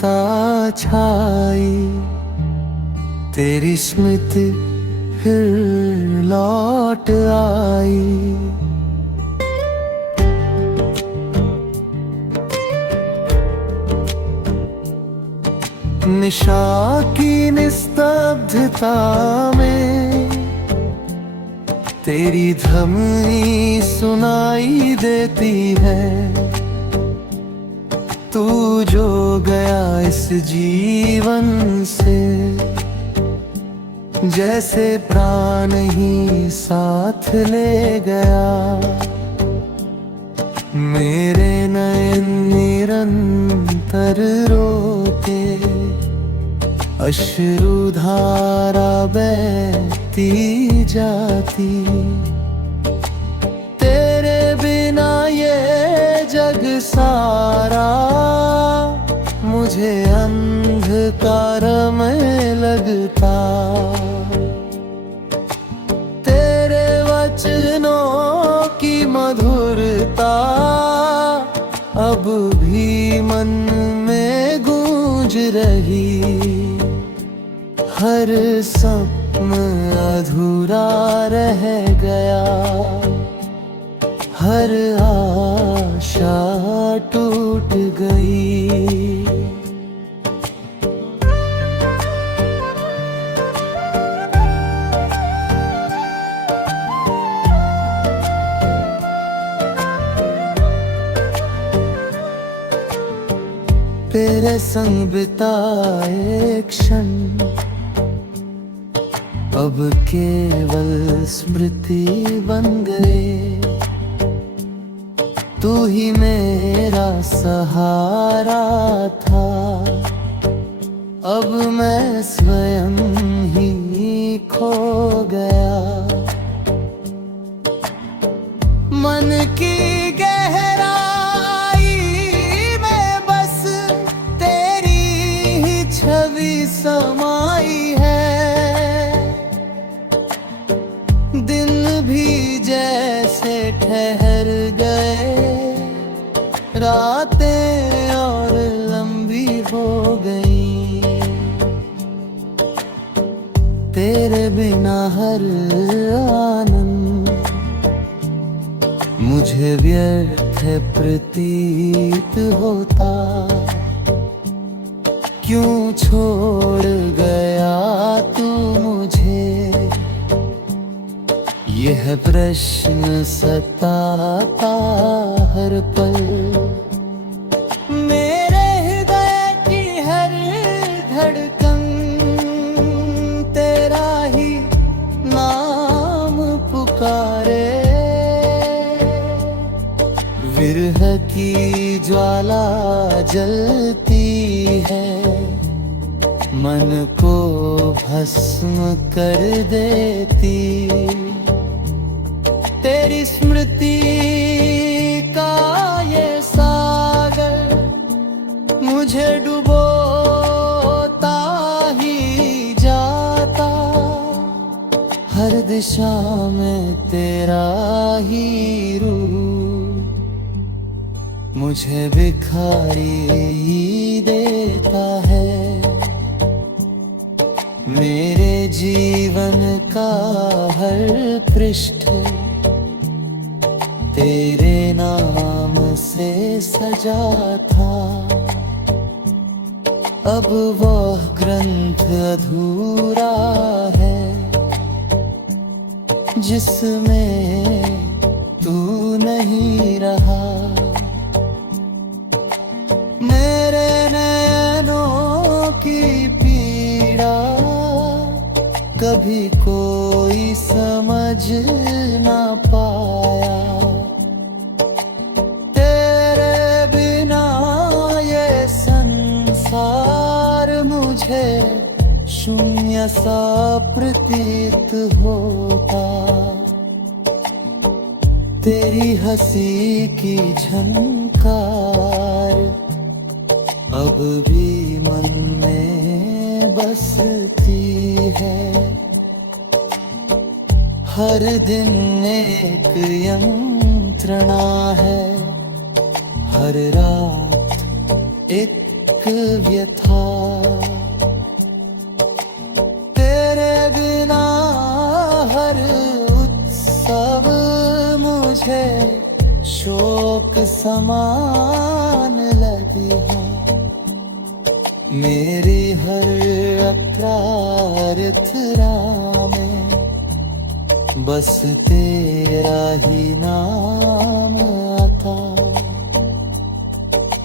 चिंता छाई, तेरी स्मृति फिर लौट आई। निशा की निस्तब्धता में तेरी धमनी सुनाई देती है। तू जो गया इस जीवन से, जैसे प्राण ही साथ ले गया। मेरे नयन निरंतर रोते, अश्रुधारा बहती जाती। तेरे बिना ये जग सारा मुझे अंधकार में लगता। तेरे वचनों की मधुरता अब भी मन में गूंज रही। हर सपना अधूरा रह गया, हर आशा टूट गई। तेरे संग बिताए क्षण अब केवल स्मृति बन गए। तू ही मेरा सहारा था, अब मैं स्वयं ही खो गया। मन की गहराई में बस तेरी ही छवि समाई है। दिन भी जैसे ठहर गए, रातें और लंबी हो गई। तेरे बिना हर आनंद मुझे व्यर्थ प्रतीत होता। क्यों छोड़ गया तू मुझे, यह प्रश्न सताता हर पल। मेरे हृदय की हर धड़कन तेरा ही नाम पुकारे। विरह की ज्वाला जलती है, मन को भस्म कर देती। तेरी स्मृति का ये सागर मुझे डुबोता ही जाता। हर दिशा में तेरा ही रूप मुझे बिखारी देता है। मेरे जीवन का हर पृष्ठ तेरे नाम से सजा था। अब वह ग्रंथ अधूरा है जिसमें तू नहीं रहा। मेरे नैनों की पीड़ा कभी कोई समझ ना पाया। शून्य सा प्रतीत होता। तेरी हंसी की झनकार अब भी मन में बसती है। हर दिन एक यंत्रणा है, हर रात एक एक व्यथा, तेरे बिना हर उत्सव मुझे शोक समान लगिहा। मेरी हर अप्रार्थना में बस तेरा ही नाम आता।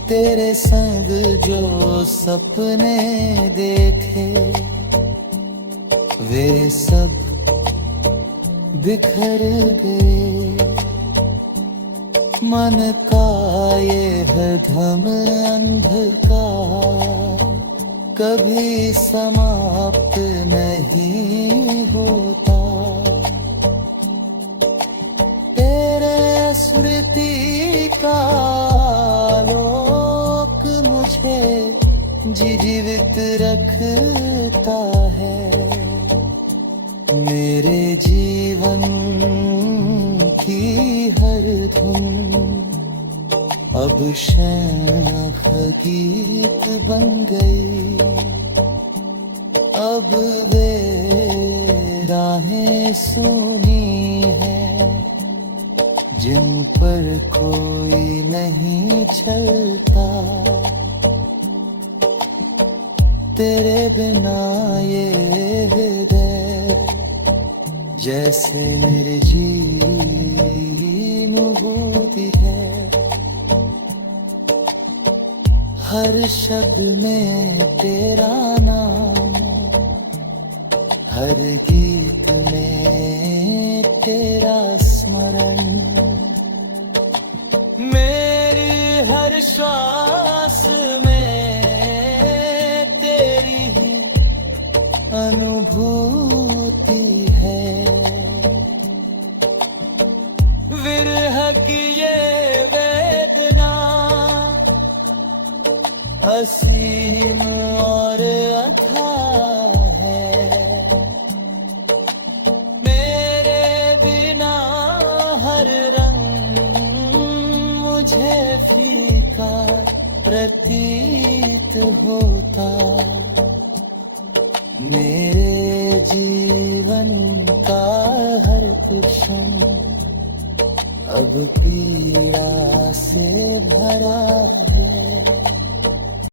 तेरे संग जो सपने देखे वे सब बिखर गए। मन का ये हरदम अंधकार कभी समाप्त नहीं होता। तेरे स्मृति का आलोक मुझे जीवित रखता है। मेरे जीवन की हर धुन अब शंख गीत बन गई। अब वे राहें सुनी है जिन पर कोई नहीं चलता। तेरे बिना ये हृदय जैसे निर्जीव होती है। हर शब्द में तेरा नाम, हर गीत में तेरा स्मरण। मेरी हर श्वास में तेरी ही अनुभूति है। विरह की ये वेदना असीम और अथाह है। मेरे बिना हर रंग मुझे फीका प्रतीत होता। मेरे जीवन का हर क्षण अब पीड़ा से भरा